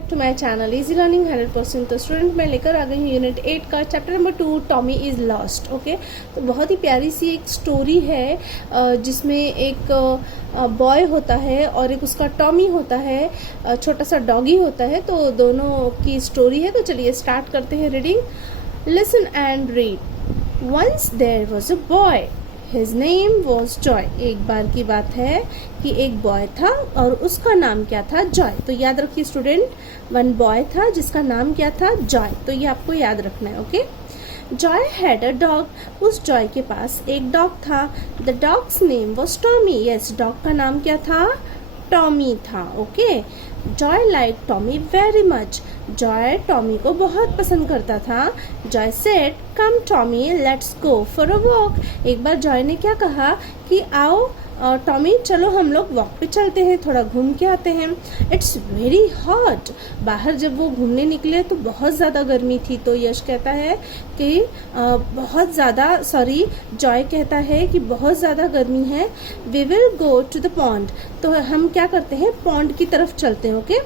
To my channel easy learning 100%। तो student मैं लेकर आ गई हूँ यूनिट 8 का chapter number 2 Tommy is lost. Okay, तो बहुत ही प्यारी सी एक स्टोरी है जिसमें एक बॉय होता है और एक उसका टॉमी होता है, छोटा सा डॉगी होता है। तो दोनों की स्टोरी है, तो चलिए स्टार्ट करते हैं reading. Listen and read. Once there was a boy, his name was Joy. एक बार की बात है कि एक बॉय था और उसका नाम क्या था? जॉय। तो याद रखिए स्टूडेंट, वन बॉय था जिसका नाम क्या था? जॉय। तो ये आपको याद रखना है। Okay, Joy had a dog. उस जॉय के पास एक डॉग था। The dogs name was Tommy. Yes, dog का नाम क्या था? टॉमी था। Okay, Joy like Tommy very much. Joy Tommy को बहुत पसंद करता था। Joy said come Tommy let's go for a walk. एक बार जॉय ने क्या कहा कि आओ टॉमी, चलो हम लोग वॉक पे चलते हैं, थोड़ा घूम के आते हैं। It's very hot. बाहर जब वो घूमने निकले तो बहुत ज़्यादा गर्मी थी। तो यश कहता है कि जॉय कहता है कि बहुत ज़्यादा गर्मी है। We will go to the pond. तो हम क्या करते हैं? पॉन्ड की तरफ चलते हैं। ओके,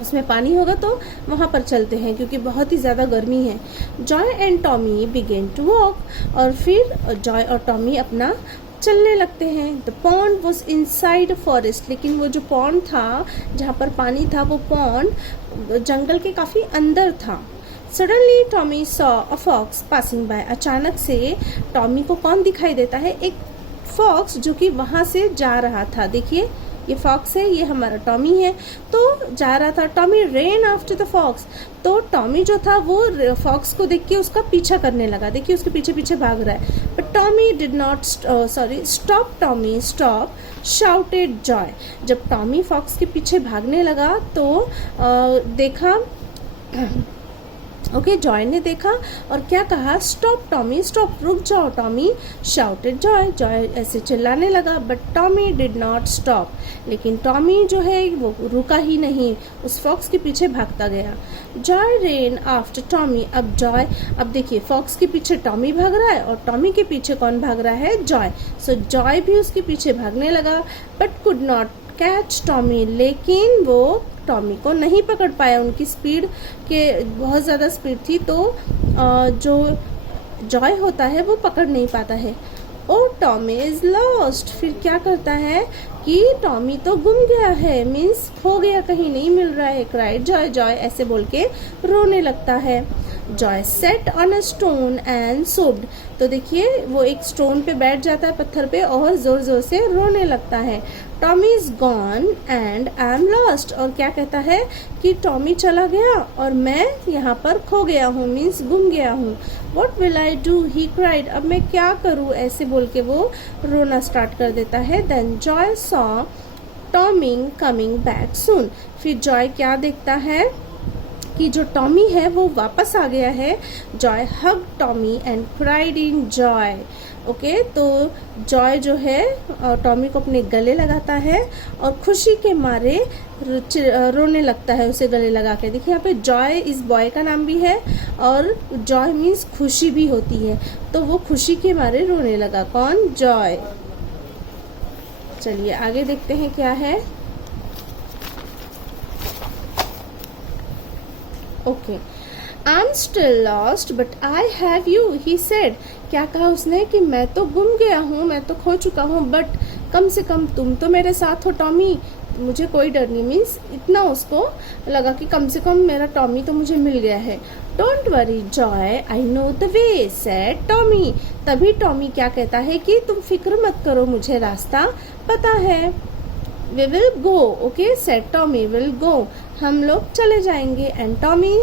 उसमें पानी होगा तो वहाँ पर चलते हैं क्योंकि बहुत ही ज़्यादा गर्मी है। Joy and Tommy began to walk. और फिर जॉय और टॉमी अपना चलने लगते हैं। The pond was inside forest. लेकिन वो जो पॉन्ड था जहाँ पर पानी था, वो पॉन्ड जंगल के काफ़ी अंदर था। Suddenly Tommy saw a fox passing by. अचानक से टॉमी को कौन दिखाई देता है? एक फॉक्स जो कि वहाँ से जा रहा था। देखिए, ये फॉक्स है, ये हमारा टॉमी है। तो जा रहा था। Tommy ran after the fox. तो टॉमी जो था वो फॉक्स को देख के उसका पीछा करने लगा। देखिए, उसके पीछे पीछे भाग रहा है। But Tommy did not stop. Tommy stop shouted Joy. जब टॉमी फॉक्स के पीछे भागने लगा तो देखा ओके, जॉय ने देखा और क्या कहा? स्टॉप टॉमी, स्टॉप, रुक जाओ टॉमी। Shouted Joy. जॉय ऐसे चिल्लाने लगा। But Tommy did not stop. लेकिन टॉमी जो है वो रुका ही नहीं, उस फॉक्स के पीछे भागता गया। Joy rain after Tommy. अब देखिए, फॉक्स के पीछे टॉमी भाग रहा है और टॉमी के पीछे कौन भाग रहा है? जॉय। सो जॉय भी उसके पीछे भागने लगा। But could not catch Tommy. लेकिन वो टॉमी को नहीं पकड़ पाया। उनकी स्पीड के बहुत ज़्यादा स्पीड थी, तो जो जॉय होता है वो पकड़ नहीं पाता है। ओ टॉमी इज लॉस्ट। फिर क्या करता है कि टॉमी तो गुम गया है, मीन्स खो गया, कहीं नहीं मिल रहा है। क्राइड जॉय, जॉय ऐसे बोल के रोने लगता है। Joy sat on a stone and sobbed. तो देखिए, वो एक स्टोन पे बैठ जाता है, पत्थर पे, और जोर जोर से रोने लगता है। Tommy is gone and I am lost. और क्या कहता है कि टॉमी चला गया और मैं यहाँ पर खो गया हूँ, मीन्स गुम गया हूँ। What will I do? He cried. अब मैं क्या करूँ? ऐसे बोल के वो रोना स्टार्ट कर देता है। Then Joy saw Tommy coming back soon. फिर जॉय क्या देखता है कि जो टॉमी है वो वापस आ गया है। Joy hug Tommy and cried in joy. Okay, तो जॉय जो है टॉमी को अपने गले लगाता है और खुशी के मारे रोने लगता है उसे गले लगा के। देखिए, यहाँ पे जॉय इस बॉय का नाम भी है और जॉय मीन्स खुशी भी होती है। तो वो खुशी के मारे रोने लगा। कौन? जॉय। चलिए आगे देखते हैं क्या है। Okay, I am still lost but I have you, he said. क्या कहा उसने? कि मैं तो गुम गया हूँ, मैं तो खो चुका हूँ, बट कम से कम तुम तो मेरे साथ हो टॉमी, मुझे कोई डर नहीं। मीन्स इतना उसको लगा कि कम से कम मेरा टॉमी तो मुझे मिल गया है। Don't worry Joy I know the way said Tommy. तभी टॉमी क्या कहता है कि तुम फिक्र मत करो, मुझे रास्ता पता है। We will go. Okay, said Tommy, will go, हम लोग चले जाएंगे। And Tommy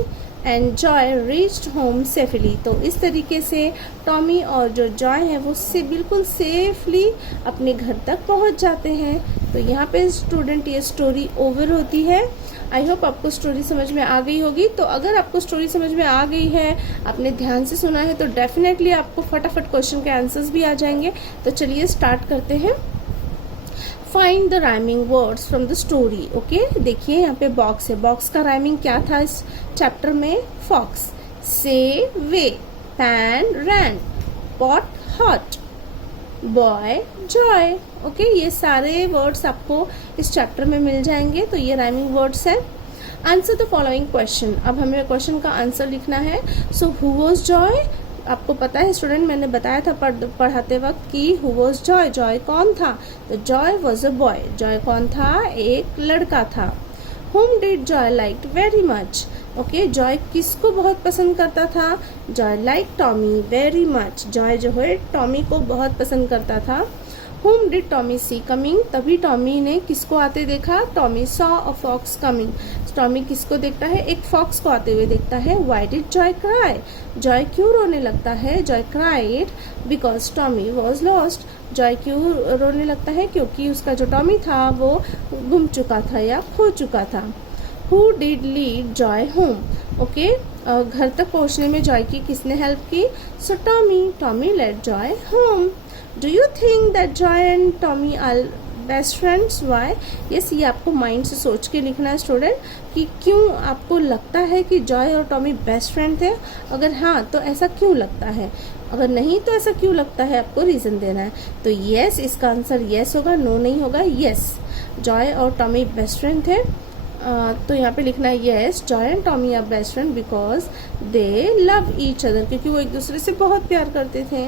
and Joy reached home safely. तो इस तरीके से टॉमी और जो जॉय है वो बिल्कुल सेफली अपने घर तक पहुंच जाते हैं। तो यहाँ पे स्टूडेंट ये स्टोरी ओवर होती है। आई होप आपको स्टोरी समझ में आ गई होगी। तो अगर आपको स्टोरी समझ में आ गई है, आपने ध्यान से सुना है, तो डेफिनेटली आपको फटाफट क्वेश्चन के आंसर्स भी आ जाएंगे। तो चलिए स्टार्ट करते हैं। Find the rhyming words from the story. Okay, देखिए यहाँ पे बॉक्स है। बॉक्स का राइमिंग क्या था इस चैप्टर में? Fox, say, way, pan, ran, pot, hot, boy, joy. Okay, ये सारे वर्ड्स आपको इस चैप्टर में मिल जाएंगे। तो ये राइमिंग वर्ड्स हैं। Answer the following question. अब हमें क्वेश्चन का आंसर लिखना है। So who was Joy? आपको पता है स्टूडेंट, मैंने बताया था पढ़ाते वक्त कि हु वॉज जॉय, जॉय कौन था? तो Joy was a boy, Joy कौन था? एक लड़का था। Whom did Joy liked very much? Okay, Joy किसको बहुत पसंद करता था? Joy like Tommy very much, Joy जो है टॉमी को बहुत पसंद करता था। Whom did Tommy see coming? तभी टॉमी ने किसको आते देखा? Tommy saw a fox coming. Tommy किसको देखता है? एक फॉक्स को आते हुए देखता है। Why did Joy cry? Joy क्यों रोने लगता है? Joy cried because Tommy was lost. Joy क्यों रोने लगता है? क्योंकि उसका जो टॉमी था वो गुम चुका था या खो चुका था। Who did lead Joy home? Okay, घर तक पहुंचने में जॉय की किसने हेल्प की? सो Tommy led Joy home. Do you think that Joy and Tommy are best friends? Why? Yes, ये आपको माइंड से सोच के लिखना है स्टूडेंट कि क्यों आपको लगता है कि जॉय और टॉमी बेस्ट फ्रेंड थे। अगर हाँ तो ऐसा क्यों लगता है, अगर नहीं तो ऐसा क्यों लगता है, आपको रीजन देना है। तो यस, इसका आंसर यस होगा, नो नहीं होगा। यस, जॉय और टॉमी बेस्ट फ्रेंड थे। तो यहाँ पे लिखना है yes, Joy and Tommy are best friend because they love each other, क्योंकि वो एक दूसरे से बहुत प्यार करते थे।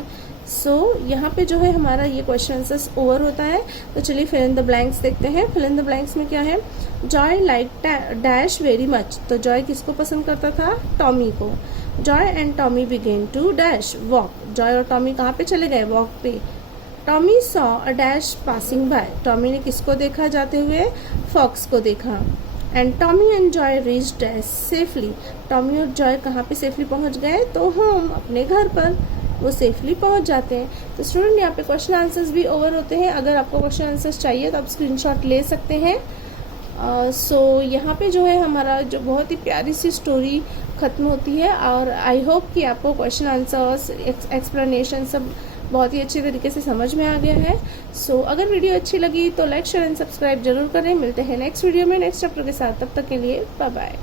सो यहाँ पे जो है हमारा ये क्वेश्चन आंसर्स ओवर होता है। तो चलिए फिल इन द ब्लैंक्स देखते हैं। फिल इन द ब्लैंक्स में क्या है? Joy like dash very much, तो जॉय किसको पसंद करता था? टॉमी को। Joy and Tommy began to dash walk, Joy और टॉमी कहाँ पे चले गए? वॉक पे। Tommy saw a dash passing by, Tommy ने किसको देखा जाते हुए? फॉक्स को देखा। And Tommy and Joy reach dash safely, Tommy और जॉय कहाँ पे सेफली पहुँच गए? तो होम, अपने घर पर वो सेफली पहुंच जाते हैं। तो स्टूडेंट यहाँ पे क्वेश्चन आंसर्स भी ओवर होते हैं। अगर आपको क्वेश्चन आंसर्स चाहिए तो आप स्क्रीनशॉट ले सकते हैं। सो यहाँ पे जो है हमारा जो बहुत ही प्यारी सी स्टोरी ख़त्म होती है और आई होप कि आपको क्वेश्चन आंसर्स एक्सप्लेनेशन सब बहुत ही अच्छे तरीके से समझ में आ गया है। सो अगर वीडियो अच्छी लगी तो लाइक शेयर एंड सब्सक्राइब जरूर करें। मिलते हैं नेक्स्ट वीडियो में नेक्स्ट चैप्टर के साथ, तब तक के लिए बाय बाय।